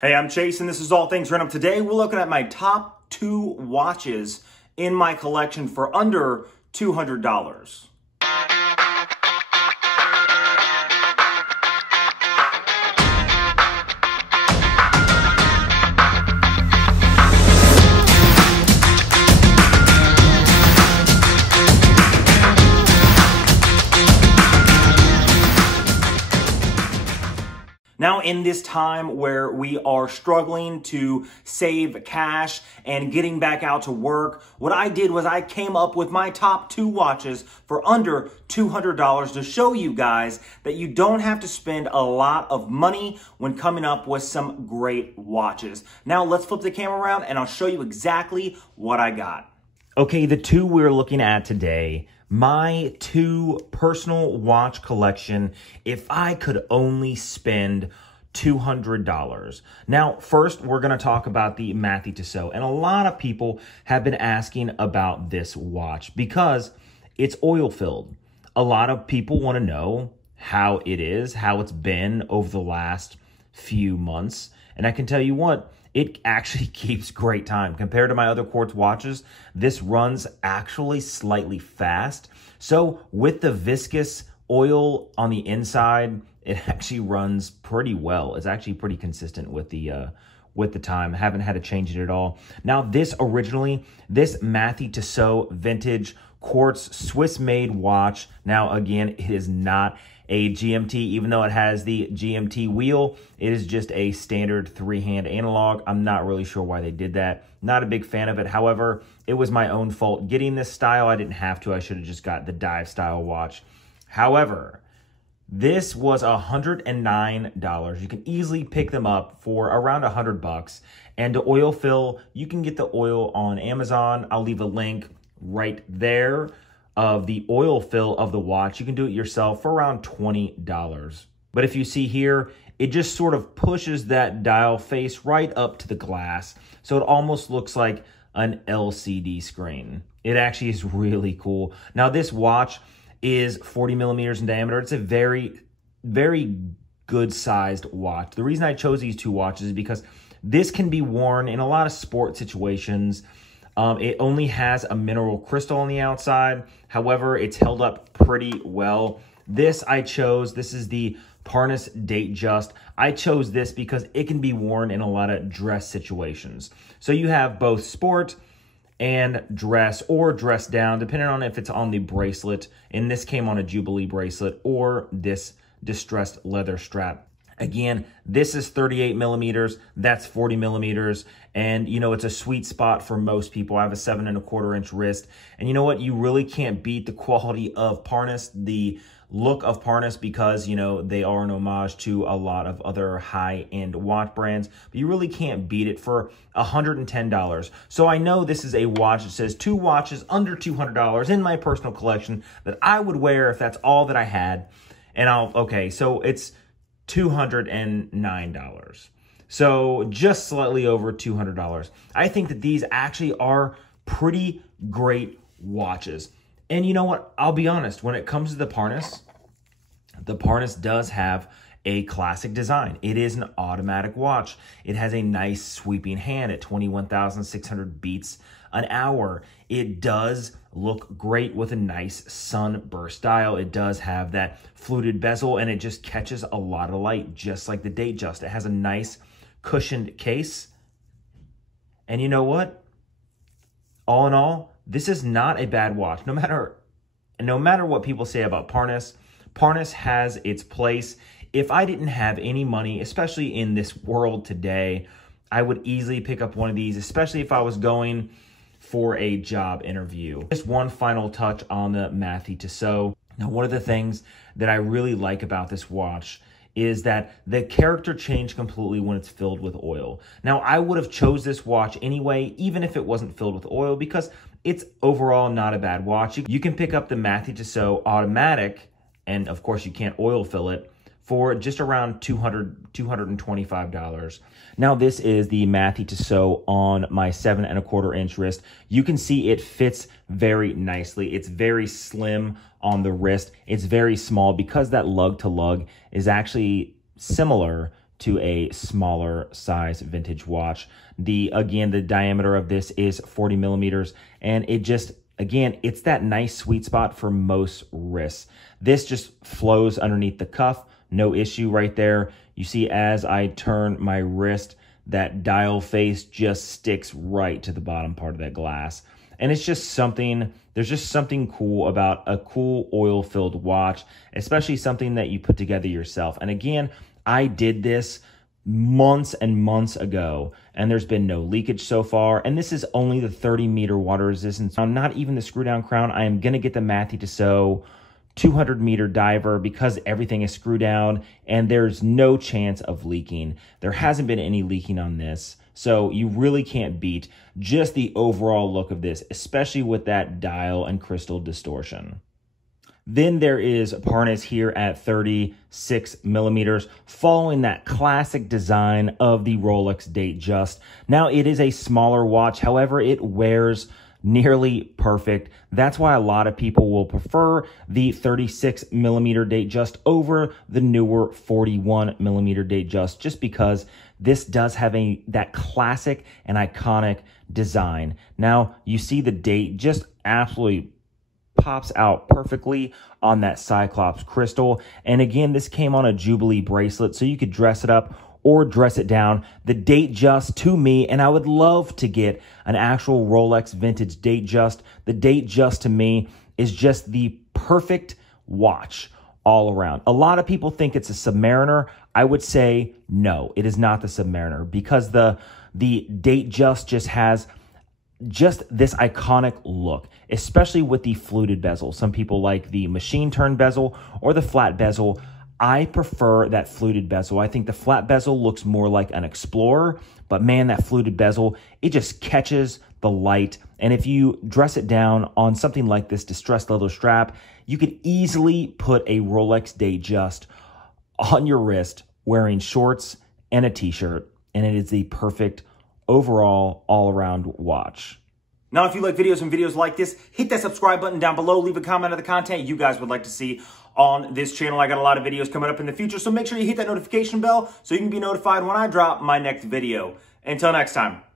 Hey, I'm Chase, and this is All Things Random. Today, we're looking at my top 2 watches in my collection for under $200. Now, in this time where we are struggling to save cash and getting back out to work, what I did was I came up with my top 2 watches for under $200 to show you guys that you don't have to spend a lot of money when coming up with some great watches. Now, let's flip the camera around and I'll show you exactly what I got. Okay, the 2 we're looking at today, my 2 personal watch collection, if I could only spend $200. Now, first, we're going to talk about the Mathey-Tissot. And a lot of people have been asking about this watch because it's oil-filled. A lot of people want to know how it is, how it's been over the last few months. And I can tell you what, it actually keeps great time. Compared to my other quartz watches, this runs actually slightly fast. So with the viscous oil on the inside, it actually runs pretty well. It's actually pretty consistent with the time. I haven't had to change it at all. Now, this Mathey-Tissot vintage quartz Swiss-made watch. Now, again, it is not a GMT, even though it has the GMT wheel. It is just a standard 3-hand analog. I'm not really sure why they did that. Not a big fan of it. However, it was my own fault getting this style. I didn't have to. I should have just got the dive style watch. However, this was $109. You can easily pick them up for around $100. And to oil fill, you can get the oil on Amazon. I'll leave a link right there of the oil fill of the watch. You can do it yourself for around $20. But if you see here, it just sort of pushes that dial face right up to the glass. So it almost looks like an LCD screen. It actually is really cool. Now, this watch is 40 millimeters in diameter. It's a very, very good sized watch. The reason I chose these 2 watches is because this can be worn in a lot of sport situations. It only has a mineral crystal on the outside. However, it's held up pretty well. This is the Parnis Datejust. I chose this because it can be worn in a lot of dress situations. So you have both sport and dress, or dress down, depending on if it's on the bracelet. And this came on a Jubilee bracelet or this distressed leather strap. Again, this is 38 millimeters, that's 40 millimeters. And you know, it's a sweet spot for most people. I have a 7¼ inch wrist. And you know what? You really can't beat the quality of Parnis, the look of Parnis, because, you know, they are an homage to a lot of other high-end watch brands. But you really can't beat it for $110. So I know this is a watch that says 2 watches under $200 in my personal collection that I would wear if that's all that I had. And okay, so it's $209. So just slightly over $200. I think that these actually are pretty great watches. And you know what? I'll be honest, when it comes to the Parnis does have a classic design. It is an automatic watch. It has a nice sweeping hand at 21,600 beats an hour. It does look great with a nice sunburst dial. It does have that fluted bezel, and it just catches a lot of light, just like the Datejust. It has a nice cushioned case. And you know what? All in all, this is not a bad watch. No matter what people say about Parnis, Parnis has its place. If I didn't have any money, especially in this world today, I would easily pick up one of these, especially if I was going for a job interview. Just one final touch on the Mathey-Tissot. Now, one of the things that I really like about this watch is that the character changed completely when it's filled with oil. Now, I would have chose this watch anyway, even if it wasn't filled with oil, because it's overall not a bad watch. You can pick up the Mathey-Tissot automatic, and of course you can't oil fill it, for just around $225. Now, this is the Mathey-Tissot on my 7¼ inch wrist. You can see it fits very nicely. It's very slim on the wrist. It's very small because that lug to lug is actually similar to a smaller size vintage watch. Again, the diameter of this is 40 millimeters, and it just, again, it's that nice sweet spot for most wrists. This just flows underneath the cuff, no issue right there. You see, as I turn my wrist, that dial face just sticks right to the bottom part of that glass. And it's just something, there's just something cool about a cool oil-filled watch, especially something that you put together yourself. And again, I did this months and months ago, and there's been no leakage so far. And this is only the 30-meter water resistance. I'm not even the screw-down crown. I am going to get the Mathey-Tissot 200-meter diver because everything is screwed down, and there's no chance of leaking. There hasn't been any leaking on this. So you really can't beat just the overall look of this, especially with that dial and crystal distortion. Then there is Parnis here at 36 millimeters, following that classic design of the Rolex Datejust. Now, it is a smaller watch. However, it wears nearly perfect. That's why a lot of people will prefer the 36 millimeter Datejust over the newer 41 millimeter Datejust, just because this does have that classic and iconic design. Now, you see the date just absolutely pops out perfectly on that Cyclops crystal. And again, this came on a Jubilee bracelet, so you could dress it up or dress it down. The Datejust, to me, and I would love to get an actual Rolex vintage Datejust. The Datejust, to me, is just the perfect watch all around. A lot of people think it's a Submariner. I would say no, it is not the Submariner, because the Datejust just has just this iconic look, especially with the fluted bezel. Some people like the machine turn bezel or the flat bezel. I prefer that fluted bezel. I think the flat bezel looks more like an Explorer, but man, that fluted bezel, it just catches the light. And if you dress it down on something like this distressed leather strap, you could easily put a Rolex Datejust on your wrist wearing shorts and a t-shirt, and it is the perfect overall all-around watch. Now, if you like videos like this, hit that subscribe button down below. Leave a comment on the content you guys would like to see on this channel. I got a lot of videos coming up in the future, so make sure you hit that notification bell so you can be notified when I drop my next video. Until next time.